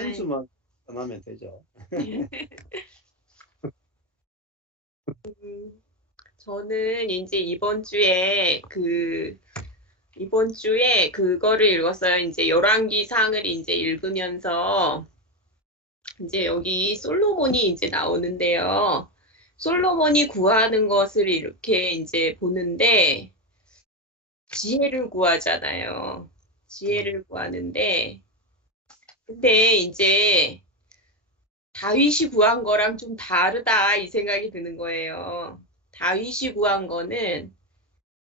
아, 순수만 전하면 되죠. 저는 이제 이번 주에 그거를 읽었어요. 이제 열왕기상을 이제 읽으면서 이제 여기 솔로몬이 이제 나오는데요. 솔로몬이 구하는 것을 이렇게 이제 보는데 지혜를 구하잖아요. 음, 지혜를 구하는데 근데 이제 다윗이 구한 거랑 좀 다르다 이 생각이 드는 거예요. 다윗이 구한 거는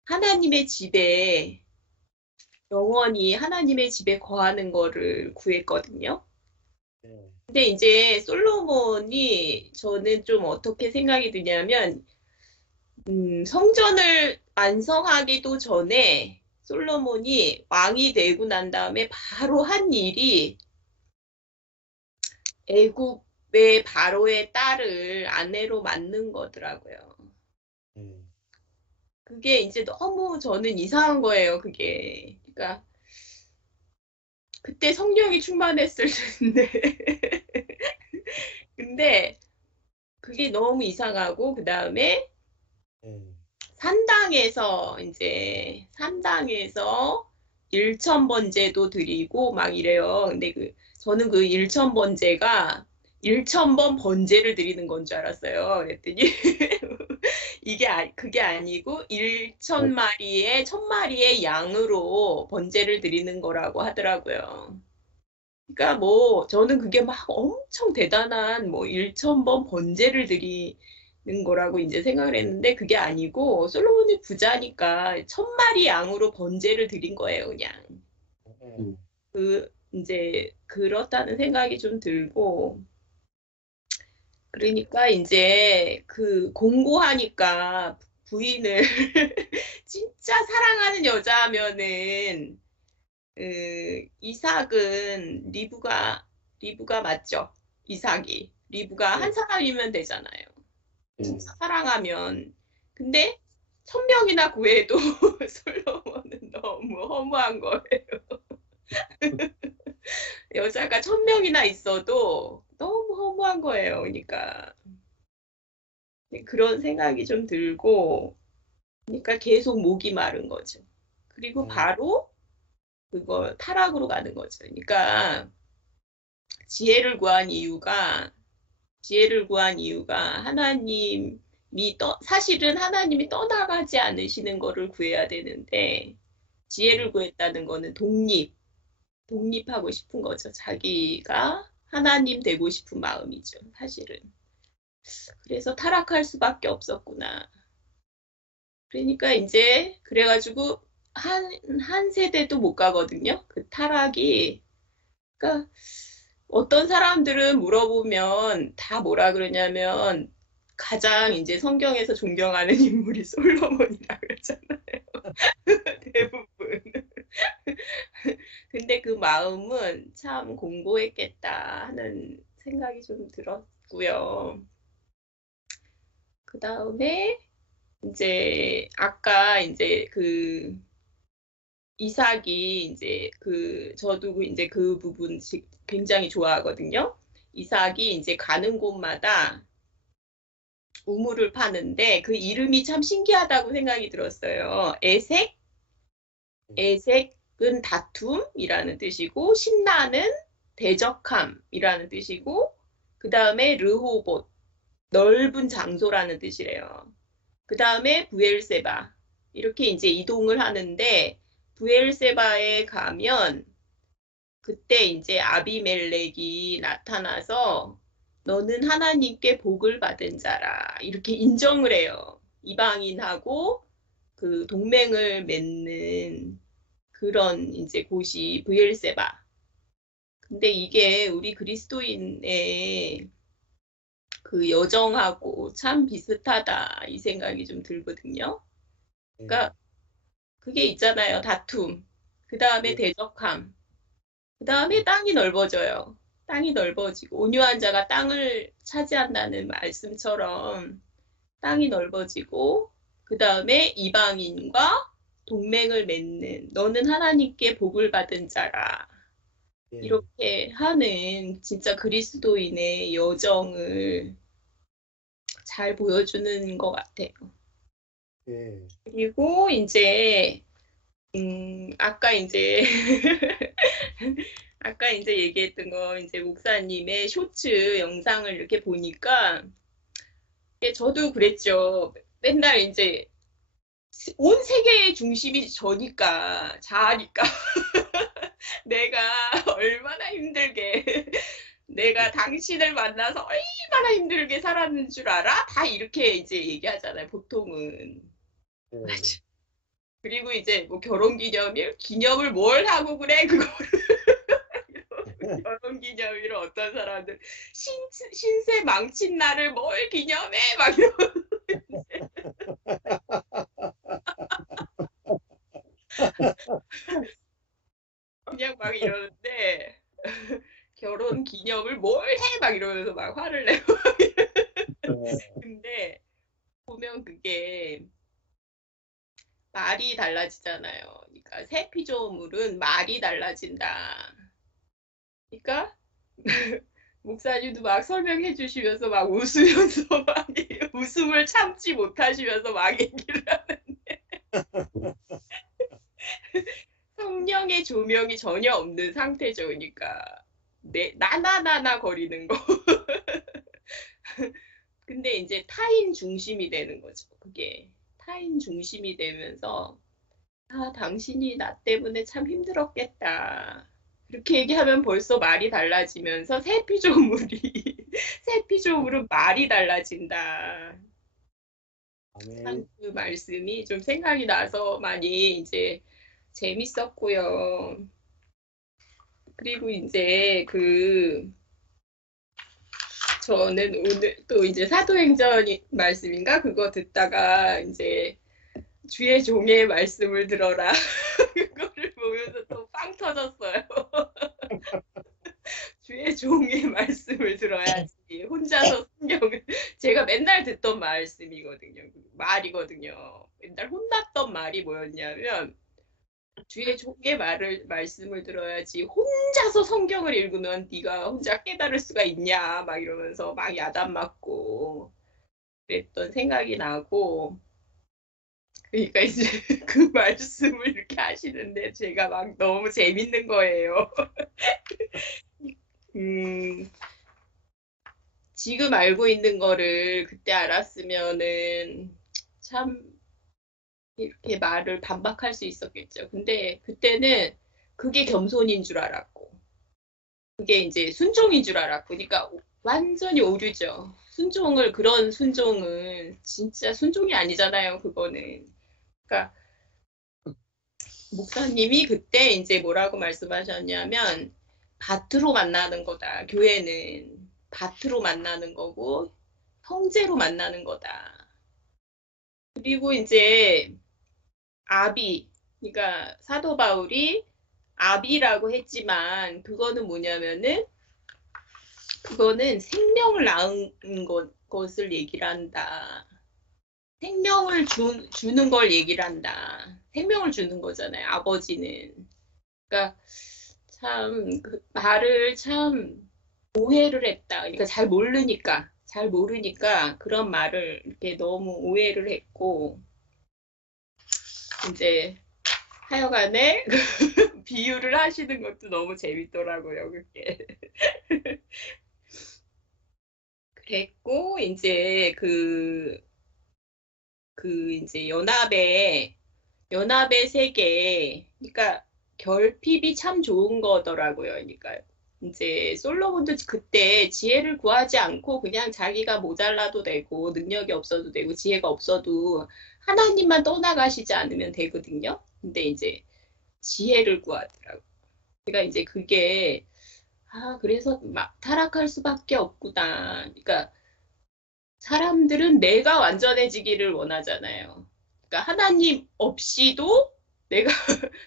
하나님의 집에 영원히 하나님의 집에 거하는 거를 구했거든요. 네. 근데 이제 솔로몬이 저는 좀 어떻게 생각이 드냐면 성전을 완성하기도 전에 솔로몬이 왕이 되고 난 다음에 바로 한 일이 애굽의 바로의 딸을 아내로 맡는 거더라고요. 음, 그게 이제 너무 저는 이상한 거예요, 그게. 그러니까 그때 성령이 충만했을 텐데. 근데 그게 너무 이상하고 그다음에 음, 산당에서 일천번제도 드리고 막 이래요. 근데 저는 그 일천번제가 일천번 번제를 드리는 건 줄 알았어요. 그랬더니 그게 아니고 어, 일천마리의 천마리의 양으로 번제를 드리는 거라고 하더라고요. 그러니까 뭐 저는 그게 막 엄청 대단한 뭐 일천번 번제를 드리는 거라고 이제 생각을 했는데 그게 아니고 솔로몬이 부자니까 천마리 양으로 번제를 드린 거예요, 그냥. 음, 이제 그렇다는 생각이 좀 들고 그러니까 이제 그 공고하니까 부인을 진짜 사랑하는 여자면은 이삭은 리브가 맞죠? 이삭이 리브가 한 네. 사람이면 되잖아요. 진짜 음, 사랑하면. 근데 1000명이나 구해도 솔로몬은 너무 허무한 거예요. 여자가 1000명이나 있어도 너무 허무한 거예요. 그러니까 그런 생각이 좀 들고, 그러니까 계속 목이 마른 거죠. 그리고 음, 바로 그거 타락으로 가는 거죠. 그러니까 지혜를 구한 이유가 지혜를 구한 이유가 사실은 하나님이 떠나가지 않으시는 거를 구해야 되는데, 지혜를 음, 구했다는 거는 독립하고 싶은 거죠. 자기가 하나님 되고 싶은 마음이죠, 사실은. 그래서 타락할 수밖에 없었구나. 그러니까 이제, 그래가지고, 한 세대도 못 가거든요. 그 타락이. 그러니까 어떤 사람들은 물어보면 다 뭐라 그러냐면 가장 이제 성경에서 존경하는 인물이 솔로몬이라 그러잖아요. 대부분. 근데 그 마음은 참 공고했겠다 하는 생각이 좀 들었고요. 그 다음에 이제 아까 이제 이삭이 이제 저도 이제 그 부분 굉장히 좋아하거든요. 이삭이 이제 가는 곳마다 우물을 파는데 그 이름이 참 신기하다고 생각이 들었어요. 음, 애색은 다툼이라는 뜻이고 신나는 대적함이라는 뜻이고 그 다음에 르호봇 넓은 장소라는 뜻이래요. 그 다음에 부엘세바 이렇게 이제 이동을 하는데 부엘세바에 가면 그때 이제 아비멜렉이 나타나서 너는 하나님께 복을 받은 자라 이렇게 인정을 해요. 이방인하고 그 동맹을 맺는 그런 이제 곳이 브엘세바. 근데 이게 우리 그리스도인의 그 여정하고 참 비슷하다 이 생각이 좀 들거든요. 음, 그러니까 그게 있잖아요. 다툼. 그 다음에 예, 대적함. 그 다음에 음, 땅이 넓어져요. 땅이 넓어지고 온유한 자가 땅을 차지한다는 말씀처럼 땅이 넓어지고 그 다음에 이방인과 동맹을 맺는 너는 하나님께 복을 받은 자라. 예, 이렇게 하는 진짜 그리스도인의 여정을 잘 보여주는 것 같아요. 예, 그리고 이제 아까 이제 아까 이제 얘기했던 거 이제 목사님의 쇼츠 영상을 이렇게 보니까 저도 그랬죠. 맨날 이제 온 세계의 중심이 저니까 자아니까 내가 얼마나 힘들게 내가 당신을 만나서 얼마나 힘들게 살았는 줄 알아? 다 이렇게 이제 얘기하잖아요. 보통은. 예. 그리고 이제 뭐 결혼기념일 기념을 뭘 하고 그래 그거 결혼기념일을 어떤 사람들 신세 망친 날을 뭘 기념해 막 이러 그냥 막 이러는데 결혼 기념을 뭘 해 막 이러면서 막 화를 내고 어, 근데 보면 그게 말이 달라지잖아요. 그러니까 새 피조물은 말이 달라진다. 그러니까 목사님도 막 설명해 주시면서 막 웃으면서 막 웃음을 참지 못하시면서 막 얘기를 성령의 조명이 전혀 없는 상태죠. 그러니까 나나나나 거리는 거. 근데 이제 타인 중심이 되는 거죠. 그게 타인 중심이 되면서 아, 당신이 나 때문에 참 힘들었겠다. 그렇게 얘기하면 벌써 말이 달라지면서 새 피조물이 새 피조물은 말이 달라진다. 참 아멘. 그 말씀이 좀 생각이 나서 많이 이제 재밌었고요. 그리고 이제 저는 오늘 또 이제 사도행전 말씀인가 그거 듣다가 이제 주의 종의 말씀을 들어라 그거를 보면서 또 빵 터졌어요. 주의 종의 말씀을 들어야지. 혼자서 성경을 제가 맨날 듣던 말씀이거든요. 말이거든요. 맨날 혼났던 말이 뭐였냐면 주의 종의 말씀을 들어야지. 혼자서 성경을 읽으면 네가 혼자 깨달을 수가 있냐 막 이러면서 막 야단 맞고 그랬던 생각이 나고 그러니까 이제 그 말씀을 이렇게 하시는데 제가 막 너무 재밌는 거예요. 음, 지금 알고 있는 거를 그때 알았으면은 참 이렇게 말을 반박할 수 있었겠죠. 근데 그때는 그게 겸손인 줄 알았고, 그게 이제 순종인 줄 알았고, 그러니까 완전히 오류죠. 그런 순종은 진짜 순종이 아니잖아요, 그거는. 그러니까 목사님이 그때 이제 뭐라고 말씀하셨냐면, 밭으로 만나는 거다. 교회는 밭으로 만나는 거고, 형제로 만나는 거다. 그리고 이제 아비, 그러니까 사도 바울이 아비라고 했지만 그거는 뭐냐면은 그거는 생명을 낳은 것을 얘기를 한다. 생명을 주는 걸 얘기를 한다. 생명을 주는 거잖아요. 아버지는. 그러니까 참 그 말을 참 오해를 했다. 그러니까 잘 모르니까 그런 말을 이렇게 너무 오해를 했고 이제 하여간에 비유를 하시는 것도 너무 재밌더라고요, 그게. 그랬고, 이제 이제 연합의 세계, 그러니까 결핍이 참 좋은 거더라고요. 그러니까 이제 솔로몬도 그때 지혜를 구하지 않고 그냥 자기가 모자라도 되고 능력이 없어도 되고 지혜가 없어도 하나님만 떠나가시지 않으면 되거든요. 근데 이제 지혜를 구하더라고요. 그러니까 이제 그게 그래서 막 타락할 수밖에 없구나. 그러니까 사람들은 내가 완전해지기를 원하잖아요. 그러니까 하나님 없이도 내가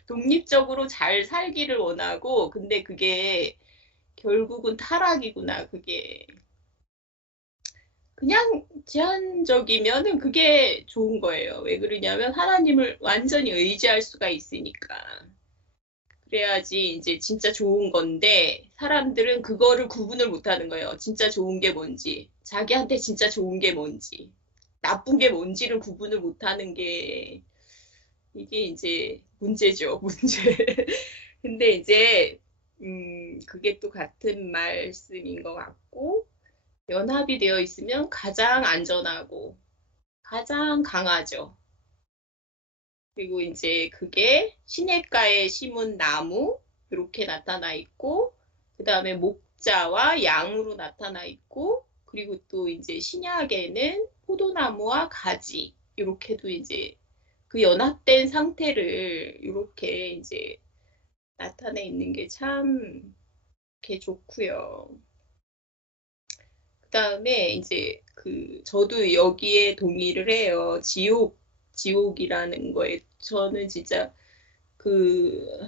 독립적으로 잘 살기를 원하고, 근데 그게 결국은 타락이구나. 그게 그냥 제한적이면은 그게 좋은 거예요. 왜 그러냐면 하나님을 완전히 의지할 수가 있으니까. 그래야지 이제 진짜 좋은 건데 사람들은 그거를 구분을 못 하는 거예요. 진짜 좋은 게 뭔지, 자기한테 진짜 좋은 게 뭔지, 나쁜 게 뭔지를 구분을 못 하는 게 이게 이제 문제죠, 문제. 근데 이제 그게 또 같은 말씀인 것 같고 연합이 되어 있으면 가장 안전하고 가장 강하죠. 그리고 이제 그게 시냇가에 심은 나무 이렇게 나타나 있고 그 다음에 목자와 양으로 나타나 있고 그리고 또 이제 신약에는 포도나무와 가지 이렇게도 이제 그 연합된 상태를 이렇게 이제 나타내 있는 게 참 이렇게 좋고요. 그 다음에 이제 저도 여기에 동의를 해요. 지옥이라는 거에 저는 진짜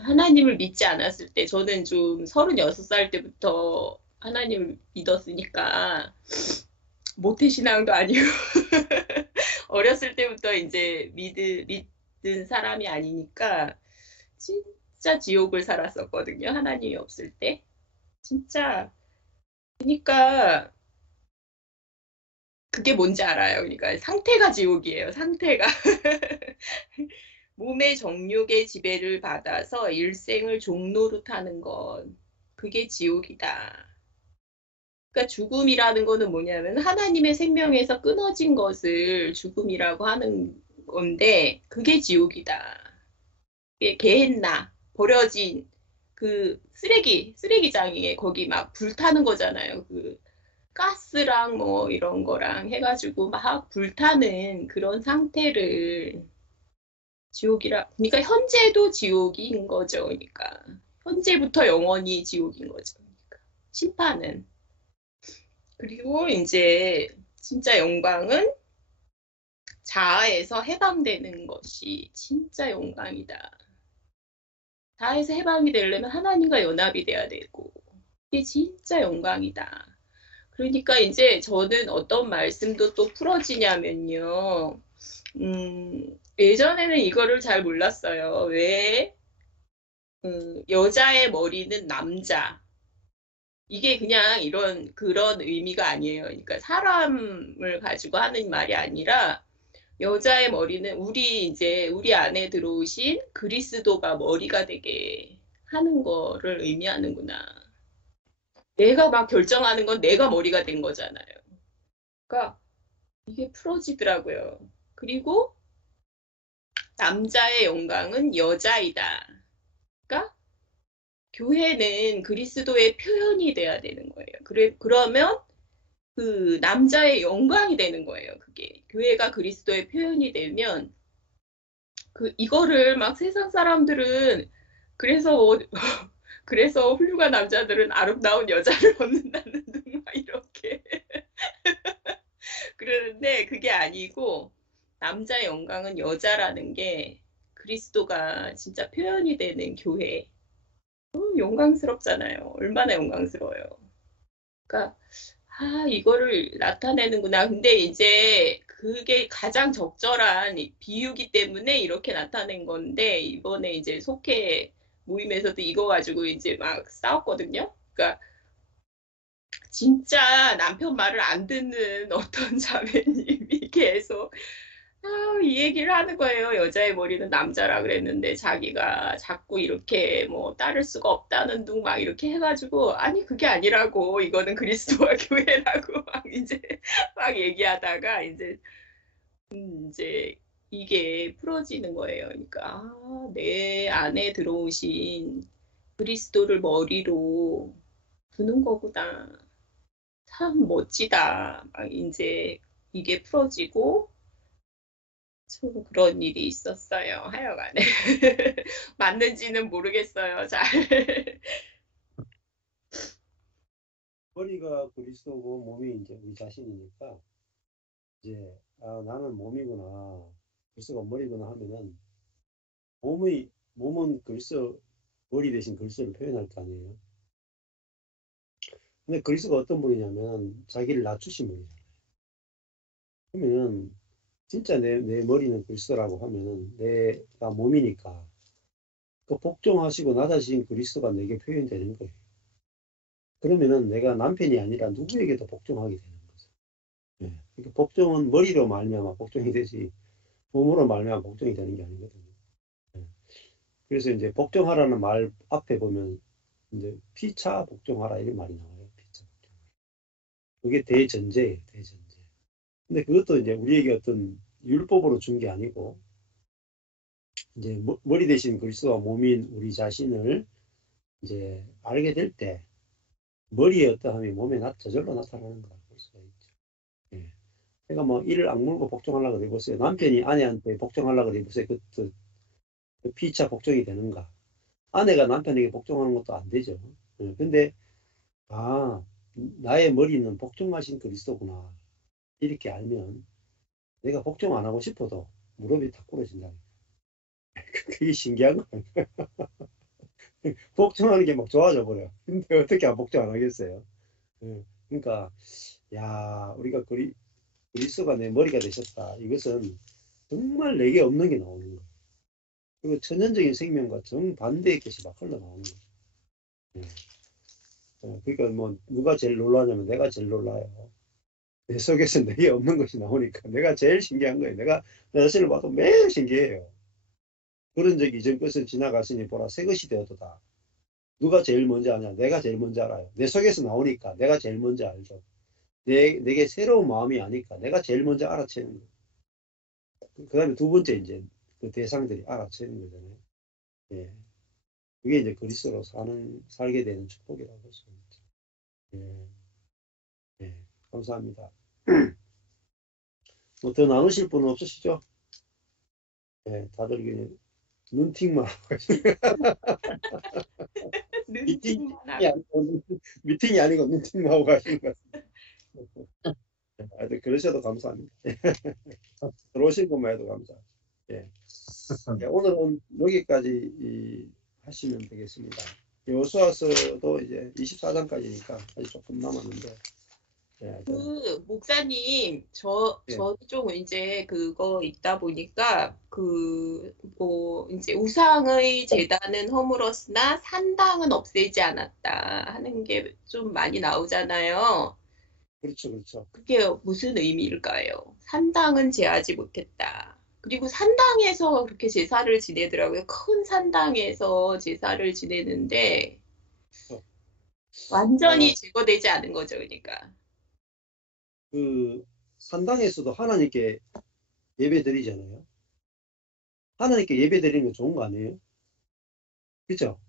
하나님을 믿지 않았을 때, 저는 좀 36살 때부터 하나님을 믿었으니까, 모태신앙도 아니고, 어렸을 때부터 이제 믿은 사람이 아니니까, 진짜 지옥을 살았었거든요. 하나님이 없을 때. 진짜. 그러니까, 그게 뭔지 알아요. 그러니까 상태가 지옥이에요. 상태가. 몸의 정욕의 지배를 받아서 일생을 종노릇하는 것. 그게 지옥이다. 그러니까 죽음이라는 거는 뭐냐면 하나님의 생명에서 끊어진 것을 죽음이라고 하는 건데 그게 지옥이다. 그게 게헨나 버려진 쓰레기장에 거기 막 불타는 거잖아요. 가스랑 뭐 이런 거랑 해가지고 막 불타는 그런 상태를 그러니까 현재도 지옥인 거죠. 그러니까 현재부터 영원히 지옥인 거죠. 그러니까 심판은. 그리고 이제 진짜 영광은 자아에서 해방되는 것이 진짜 영광이다. 자아에서 해방이 되려면 하나님과 연합이 돼야 되고 이게 진짜 영광이다. 그러니까 이제 저는 어떤 말씀도 또 풀어지냐면요. 예전에는 이거를 잘 몰랐어요. 왜 여자의 머리는 남자. 이게 그냥 그런 의미가 아니에요. 그러니까 사람을 가지고 하는 말이 아니라 여자의 머리는 우리 안에 들어오신 그리스도가 머리가 되게 하는 거를 의미하는구나. 내가 막 결정하는 건 내가 머리가 된 거잖아요. 그러니까 이게 풀어지더라고요. 그리고 남자의 영광은 여자이다. 그러니까 교회는 그리스도의 표현이 돼야 되는 거예요. 그러면 남자의 영광이 되는 거예요. 그게 교회가 그리스도의 표현이 되면 이거를 막 세상 사람들은 그래서 그래서 훌륭한 남자들은 아름다운 여자를 얻는다는 등 막 이렇게 그러는데 그게 아니고 남자의 영광은 여자라는 게 그리스도가 진짜 표현이 되는 교회. 영광스럽잖아요. 얼마나 영광스러워요. 그러니까 이거를 나타내는구나. 근데 이제 그게 가장 적절한 비유기 때문에 이렇게 나타낸 건데, 이번에 이제 속회 모임에서도 이거 가지고 이제 막 싸웠거든요. 그러니까 진짜 남편 말을 안 듣는 어떤 자매님이 계속 이 얘기를 하는 거예요. 여자의 머리는 남자라 그랬는데 자기가 자꾸 이렇게 뭐 따를 수가 없다는 둥 막 이렇게 해가지고 아니 그게 아니라고 이거는 그리스도와 교회라고 막 이제 막 얘기하다가 이제 이게 풀어지는 거예요. 그러니까 내 안에 들어오신 그리스도를 머리로 두는 거구나. 참 멋지다. 막 이제 이게 풀어지고 좀 그런 일이 있었어요. 하여간에. 맞는지는 모르겠어요. 잘. 머리가 그리스도고 몸이 이제 우리 자신이니까 이제 나는 몸이구나. 그리스도가 머리구나 하면은 몸은 그리스도 머리 대신 그리스도를 표현할 거 아니에요. 근데 그리스도가 어떤 분이냐면 자기를 낮추신 분이잖아요. 그러면은 진짜 내 머리는 그리스도라고 하면은 내가 몸이니까 그 복종하시고 낮아지신 그리스도가 내게 표현되는 거예요. 그러면은 내가 남편이 아니라 누구에게도 복종하게 되는 거죠. 예. 그러니까 복종은 머리로 말미암아 복종이 되지 몸으로 말미암아 복종이 되는 게 아니거든요. 예. 그래서 이제 복종하라는 말 앞에 보면 이제 피차 복종하라 이런 말이 나와요. 피차 복종. 그게 대전제예요. 대전제. 근데 그것도 이제 우리에게 어떤 율법으로 준 게 아니고 이제 머리 대신 그리스도와 몸인 우리 자신을 이제 알게 될 때 머리에 어떠함이 몸에 저절로 나타나는 거라고 볼 수가 있죠. 예. 그러니까 뭐 이를 악물고 복종하려고 해보세요. 남편이 아내한테 복종하려고 해보세요. 그 피차 복종이 되는가? 아내가 남편에게 복종하는 것도 안 되죠. 예. 근데 아 나의 머리는 복종하신 그리스도구나. 이렇게 알면 내가 복종 안 하고 싶어도 무릎이 탁 꿇어진다. 그게 신기한 거예요. 복종하는 게 막 좋아져 버려. 근데 어떻게 복종 안 하겠어요? 예. 그러니까 야 우리가 그리스도가 내 머리가 되셨다. 이것은 정말 내게 없는 게 나오는 거예요. 그리고 천연적인 생명과 정반대의 것이 막 흘러나오는 거예요. 예. 그러니까 뭐 누가 제일 놀라냐면 내가 제일 놀라요. 내 속에서 내게 없는 것이 나오니까 내가 제일 신기한 거예요. 내가 내 자신을 봐도 매일 신기해요. 그런 적이 이전 것은 지나갔으니 보라 새 것이 되었도다. 누가 제일 먼저 아냐? 내가 제일 먼저 알아요. 내 속에서 나오니까 내가 제일 먼저 알죠. 내게 새로운 마음이 아니까 내가 제일 먼저 알아채는 거예요. 그 다음에 두 번째 이제 그 대상들이 알아채는 거잖아요. 예. 그게 이제 그리스도로 살게 되는 축복이라고 볼 수 있죠. 예. 예. 감사합니다. 뭐 더 나누실 분은 없으시죠? 예. 다들 그냥 눈팅만 하고 미팅이 눈팅만 하고. 아니고, 미팅이 아니고 눈팅만 하고 가시는 것 같습니다. 하여튼 그러셔도 감사합니다. 들어오신 것만 해도 감사합니다. 예. 예, 오늘은 여기까지 하시면 되겠습니다. 여호수아서도 이제 24장까지니까 아직 조금 남았는데, 예, 그 목사님, 예, 저도 좀 이제 그거 있다 보니까 뭐 이제 우상의 제단은 허물었으나 산당은 없애지 않았다 하는 게 좀 많이 나오잖아요. 그렇죠, 그렇죠. 그게 무슨 의미일까요? 산당은 제하지 못했다. 그리고 산당에서 그렇게 제사를 지내더라고요. 큰 산당에서 제사를 지내는데 완전히 어, 제거되지 않은 거죠, 그러니까. 그 산당에서도 하나님께 예배 드리잖아요. 하나님께 예배 드리는 거 좋은 거 아니에요? 그렇죠?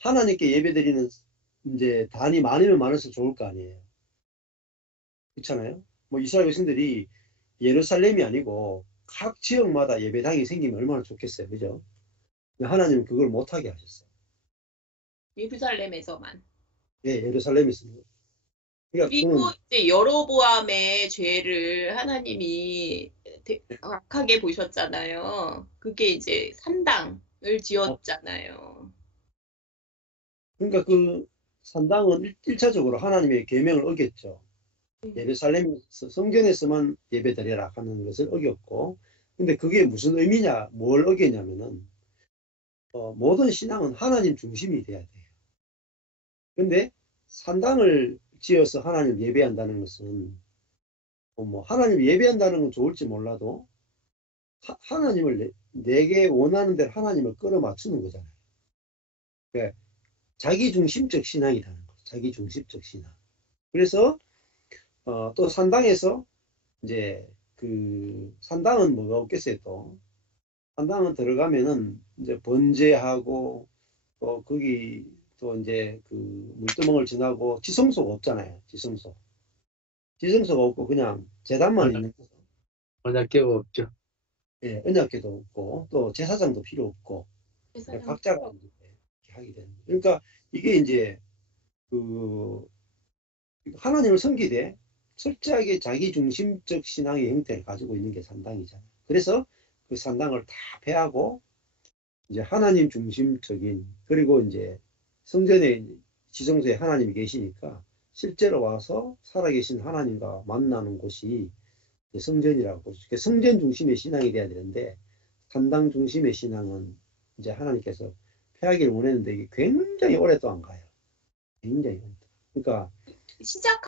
하나님께 예배 드리는 이제 단이 많으면 많을수록 좋을 거 아니에요. 그렇잖아요? 뭐 이스라엘 백성들이 예루살렘이 아니고 각 지역마다 예배당이 생기면 얼마나 좋겠어요. 그죠? 근데 하나님은 그걸 못하게 하셨어요. 예루살렘에서만. 예, 예루살렘이 있습니다. 그러니까 그리고 그는 이제 여로보암의 죄를 하나님이 악하게 보셨잖아요. 그게 이제 산당을 어, 지었잖아요. 그러니까 그 산당은 일차적으로 하나님의 계명을 어겼죠. 예루살렘에서 성전에서만 예배드려라 하는 것을 어겼고, 근데 그게 무슨 의미냐, 뭘 어겼냐면은 모든 신앙은 하나님 중심이 돼야 돼요. 근데 산당을 지어서 하나님 예배한다는 것은 뭐 하나님 예배한다는 건 좋을지 몰라도 하나님을 내게 원하는 대로 하나님을 끌어맞추는 거잖아요. 그러니까 자기중심적 신앙이라는 거죠. 자기중심적 신앙. 그래서 또 산당에서 이제 그 산당은 뭐가 없겠어요 또 산당은 들어가면은 이제 번제하고 또 거기 또 이제 그 물두멍을 지나고 지성소가 없잖아요. 지성소가 없고 그냥 제단만 언약, 있는 거죠. 언약궤가 없죠. 예, 언약궤도 없고 또 제사장도 필요 없고 그냥 세상에 각자가 이제 이렇게 하게 되는 거예요. 그러니까 이게 이제 그 하나님을 섬기되 철저하게 자기중심적 신앙의 형태를 가지고 있는 게 산당이잖아요. 그래서 그 산당을 다 패하고 이제 하나님 중심적인 그리고 이제 성전에 지성소에 하나님이 계시니까 실제로 와서 살아계신 하나님과 만나는 곳이 성전이라고 보죠. 성전 중심의 신앙이 돼야 되는데 산당 중심의 신앙은 이제 하나님께서 하기를 원했는데 이게 굉장히 오랫동안 가요. 굉장히 오랫동안. 그러니까 시작